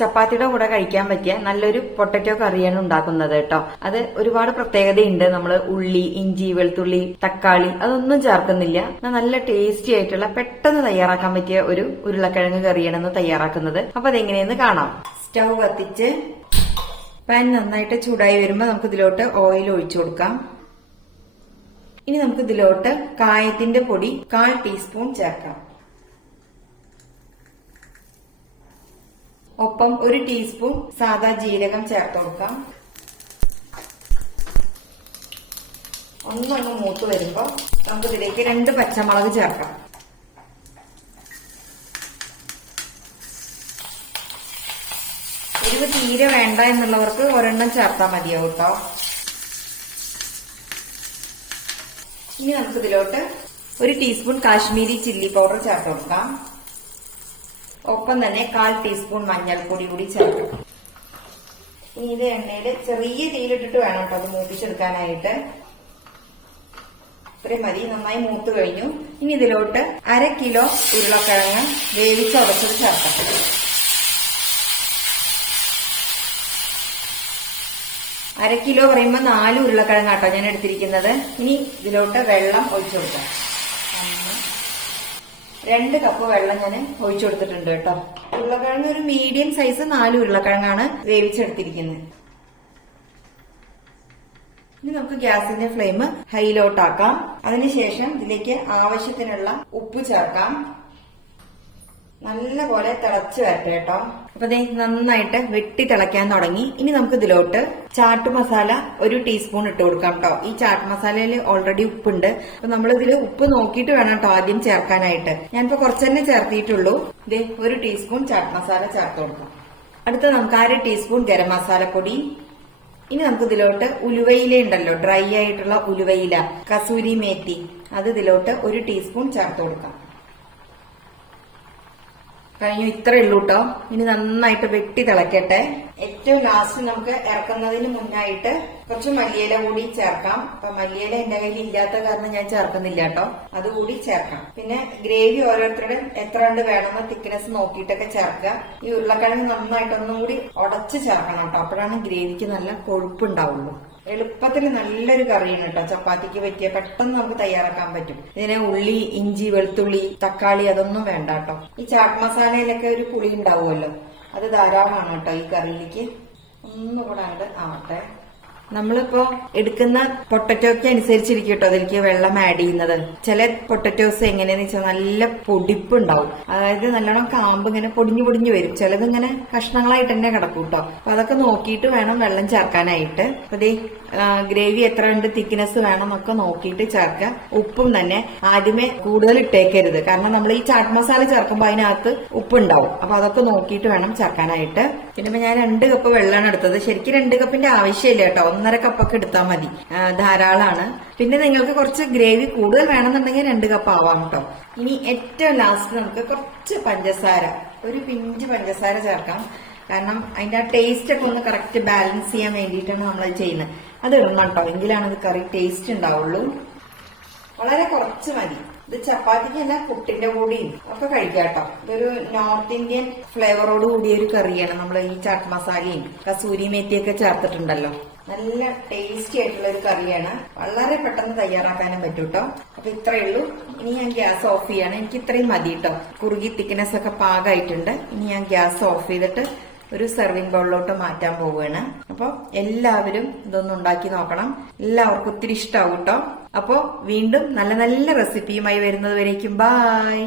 ചപ്പാത്തിയുടെ കൂടെ കഴിക്കാൻ പറ്റിയ നല്ലൊരു പൊട്ടറ്റോ കറിയാണ് ഉണ്ടാക്കുന്നത് കേട്ടോ. അത് ഒരുപാട് പ്രത്യേകതയുണ്ട്. നമ്മൾ ഉള്ളി ഇഞ്ചി വെളുത്തുള്ളി തക്കാളി അതൊന്നും ചേർക്കുന്നില്ല. നല്ല ടേസ്റ്റി ആയിട്ടുള്ള പെട്ടെന്ന് തയ്യാറാക്കാൻ പറ്റിയ ഒരു ഉരുളക്കിഴങ്ങ് കറിയാണ് ഇന്ന് തയ്യാറാക്കുന്നത്. അപ്പൊ അതെങ്ങനെയെന്ന് കാണാം. സ്റ്റൗ കത്തിച്ച് പാൻ നന്നായിട്ട് ചൂടായി വരുമ്പോൾ നമുക്ക് ഇതിലോട്ട് ഓയിൽ ഒഴിച്ചു കൊടുക്കാം. ഇനി നമുക്ക് ഇതിലോട്ട് കായത്തിന്റെ പൊടി കാൽ ടീസ്പൂൺ ചേർക്കാം. ഒപ്പം ഒരു ടീസ്പൂൺ സാദാ ജീരകം ചേർത്ത് കൊടുക്കാം. ഒന്നൊന്ന് മൂത്ത് വരുമ്പോൾ നമുക്ക് ഇതിലേക്ക് രണ്ട് പച്ചമുളക് ചേർക്കാം. എരിവ് തീരെ വേണ്ട എന്നുള്ളവർക്ക് ഒരെണ്ണം ചേർത്താൽ മതിയാവും കേട്ടോ. ഇനി നമുക്ക് ഇതിലോട്ട് ഒരു ടീസ്പൂൺ കാശ്മീരി ചില്ലി പൗഡർ ചേർത്ത് കൊടുക്കാം. ഒപ്പം തന്നെ കാൽ ടീസ്പൂൺ മഞ്ഞൾപ്പൊടി കൂടി ചേർക്കും. ഇനി ഇത് എണ്ണയിൽ ചെറിയ തീയിലിട്ടിട്ട് വേണം കേട്ടോ അത് മൂപ്പിച്ചെടുക്കാനായിട്ട്. ഇത്രയും മതി. നന്നായി മൂത്ത് കഴിഞ്ഞു. ഇനി ഇതിലോട്ട് അര കിലോ ഉരുളക്കിഴങ്ങ് വേവിച്ച് ഉടച്ചത് ചേർക്കാം. അര കിലോ പറയുമ്പോൾ നാല് ഉരുളക്കിഴങ്ങാട്ടോ ഞാൻ എടുത്തിരിക്കുന്നത്. ഇനി ഇതിലോട്ട് വെള്ളം ഒഴിച്ചു കൊടുക്കാം. രണ്ട് കപ്പ് വെള്ളം ഞാൻ ഒഴിച്ചു കൊടുത്തിട്ടുണ്ട് കേട്ടോ. ഉരുളക്കിഴങ്ങ് ഒരു മീഡിയം സൈസ് നാല് ഉരുളക്കിഴങ്ങാണ് വേവിച്ചെടുത്തിരിക്കുന്നത് ഇനി നമുക്ക് ഗ്യാസിന്റെ ഫ്ലെയിം ഹൈയിലോട്ടാക്കാം. അതിനുശേഷം ഇതിലേക്ക് ആവശ്യത്തിനുള്ള ഉപ്പ് ചേർക്കാം. നല്ലപോലെ തിളച്ച് വരട്ടെ കേട്ടോ. അപ്പൊ ദേ നന്നായിട്ട് വെട്ടി തിളയ്ക്കാൻ തുടങ്ങി. ഇനി നമുക്ക് ഇതിലോട്ട് ചാട്ട് മസാല ഒരു ടീസ്പൂൺ ഇട്ട് കൊടുക്കാം കേട്ടോ. ഈ ചാട്ട് മസാലയിൽ ഓൾറെഡി ഉപ്പുണ്ട്. അപ്പൊ നമ്മൾ ഇതിൽ ഉപ്പ് നോക്കിയിട്ട് വേണം കേട്ടോ ആദ്യം ചേർക്കാനായിട്ട്. ഞാനിപ്പോ കുറച്ച് തന്നെ ചേർത്തിട്ടുള്ളൂ ദേ ഒരു ടീസ്പൂൺ ചാട്ട് മസാല ചേർത്ത് കൊടുക്കാം. അടുത്ത നമുക്ക് അര ടീസ്പൂൺ ഗരം മസാലപ്പൊടി. ഇനി നമുക്ക് ഇതിലോട്ട് ഉലുവയില ഉണ്ടല്ലോ ഡ്രൈ ആയിട്ടുള്ള ഉലുവയില കസൂരി മേത്തി. അത് ഇതിലോട്ട് ഒരു ടീസ്പൂൺ ചേർത്ത് കൊടുക്കാം. കഴിഞ്ഞു ഇത്രേ ഉള്ളൂ കേട്ടോ ഇനി നന്നായിട്ട് വെട്ടി തിളക്കട്ടെ. ഏറ്റവും ലാസ്റ്റ് നമുക്ക് ഇറക്കുന്നതിന് മുന്നായിട്ട് കുറച്ച് മല്ലിയില കൂടി ചേർക്കാം. അപ്പൊ മല്ലിയില എന്റെ കയ്യിൽ ഇല്ലാത്ത കാരണം ഞാൻ ചേർക്കുന്നില്ല കേട്ടോ. അതുകൂടി ചേർക്കാം. പിന്നെ ഗ്രേവി ഓരോരുത്തരുടെ എത്ര കണ്ട് വേണമെന്ന് തിക്നെസ് നോക്കിയിട്ടൊക്കെ ചേർക്കുക. ഈ ഉരുളക്കിഴങ്ങ് നന്നായിട്ട് ഒന്നും കൂടി ഉടച്ച് ചേർക്കണം കേട്ടോ. അപ്പോഴാണ് ഗ്രേവിക്ക് നല്ല കൊഴുപ്പുണ്ടാവുള്ളൂ എളുപ്പത്തിൽ നല്ലൊരു കറിയാണ് കേട്ടോ ചപ്പാത്തിക്ക് പറ്റിയ പെട്ടെന്ന് നമുക്ക് തയ്യാറാക്കാൻ പറ്റും. ഇതിനെ ഉള്ളി ഇഞ്ചി വെളുത്തുള്ളി തക്കാളി അതൊന്നും വേണ്ട കേട്ടോ ഈ ചാട്ട് മസാലയിലൊക്കെ ഒരു പുളി ഉണ്ടാവുമല്ലോ. അത് ധാരാളമാണ് കേട്ടോ ഈ കറിയിലേക്ക്. ഒന്നുകൂടെ അങ്ങോട്ട് ആവട്ടെ. നമ്മളിപ്പോ എടുക്കുന്ന പൊട്ടറ്റോക്ക് അനുസരിച്ചിരിക്കും കേട്ടോ അതിലേക്ക് വെള്ളം ആഡ് ചെയ്യുന്നത്. ചില പൊട്ടറ്റോസ് എങ്ങനെയാന്ന് വെച്ചാൽ നല്ല പൊടിപ്പ് ഉണ്ടാവും അതായത് നല്ലോണം കാമ്പ് ഇങ്ങനെ പൊടിഞ്ഞു പൊടിഞ്ഞു വരും. ചിലത് ഇങ്ങനെ കഷ്ണങ്ങളായിട്ട് തന്നെ കിടക്കും കേട്ടോ അപ്പൊ അതൊക്കെ നോക്കിയിട്ട് വേണം വെള്ളം ചേർക്കാനായിട്ട്. അപ്പൊ ഗ്രേവി എത്ര ഉണ്ട് തിക്നെസ് വേണം എന്നൊക്കെ നോക്കിയിട്ട് ചേർക്കുക. ഉപ്പും തന്നെ ആദ്യമേ കൂടുതൽ ഇട്ടേക്കരുത്. കാരണം നമ്മൾ ഈ ചാട്ട് മസാല ചേർക്കുമ്പോൾ അതിനകത്ത് ഉപ്പുണ്ടാവും. അപ്പൊ അതൊക്കെ നോക്കിയിട്ട് വേണം ചേർക്കാനായിട്ട്. പിന്നെ ഞാൻ രണ്ട് കപ്പ് വെള്ളമാണ് എടുത്തത്. ശരിക്കും രണ്ട് കപ്പിന്റെ ആവശ്യമില്ല കേട്ടോ ഒന്നര കപ്പൊക്കെ എടുത്താൽ മതി. ധാരാളമാണ് പിന്നെ നിങ്ങൾക്ക് കുറച്ച് ഗ്രേവി കൂടുതൽ വേണമെന്നുണ്ടെങ്കിൽ രണ്ട് കപ്പ് ആവാം കേട്ടോ ഇനി ഏറ്റവും ലാസ്റ്റ് നമുക്ക് കുറച്ച് പഞ്ചസാര ഒരു പിഞ്ച് പഞ്ചസാര ചേർക്കാം. കാരണം അതിന്റെ ആ ടേസ്റ്റ് ഒക്കെ ഒന്ന് കറക്റ്റ് ബാലൻസ് ചെയ്യാൻ വേണ്ടിയിട്ടാണ് നമ്മൾ ചെയ്യുന്നത്. അത് ഇടണം കേട്ടോ എങ്കിലാണ് അത് കറി ടേസ്റ്റ് ഉണ്ടാവുള്ളൂ. വളരെ കുറച്ച് മതി. ഇത് ചപ്പാത്തിക്ക് തന്നെ പുട്ടിന്റെ കൂടിയും ഒക്കെ കഴിക്കാം കേട്ടോ. ഇതൊരു നോർത്ത് ഇന്ത്യൻ ഫ്ലേവറോട് കൂടിയ ഒരു കറിയാണ് നമ്മൾ ഈ ചാട്ട് മസാലയും കസൂരി മേത്തിയൊക്കെ ചേർത്തിട്ടുണ്ടല്ലോ. നല്ല ടേസ്റ്റി ആയിട്ടുള്ള ഒരു കറിയാണ്. വളരെ പെട്ടെന്ന് തയ്യാറാക്കാനും പറ്റും കേട്ടോ. അപ്പൊ ഇത്രയേ ഉള്ളൂ. ഇനി ഞാൻ ഗ്യാസ് ഓഫ് ചെയ്യാണ്. എനിക്ക് ഇത്രയും മതി കേട്ടോ. കുറുകി തിക്കനസ് ഒക്കെ പാകമായിട്ടുണ്ട് ഇനി ഞാൻ ഗ്യാസ് ഓഫ് ചെയ്തിട്ട് ഒരു സെർവിങ് ബൗളിലോട്ട് മാറ്റാൻ പോവുകയാണ്. അപ്പോൾ എല്ലാവരും ഇതൊന്ന് ഉണ്ടാക്കി നോക്കണം. എല്ലാവർക്കും ഒത്തിരി ഇഷ്ടാവും കേട്ടോ അപ്പോൾ വീണ്ടും നല്ല നല്ല റെസിപ്പിയുമായി വരുന്നത് വരേക്കും. ബായ്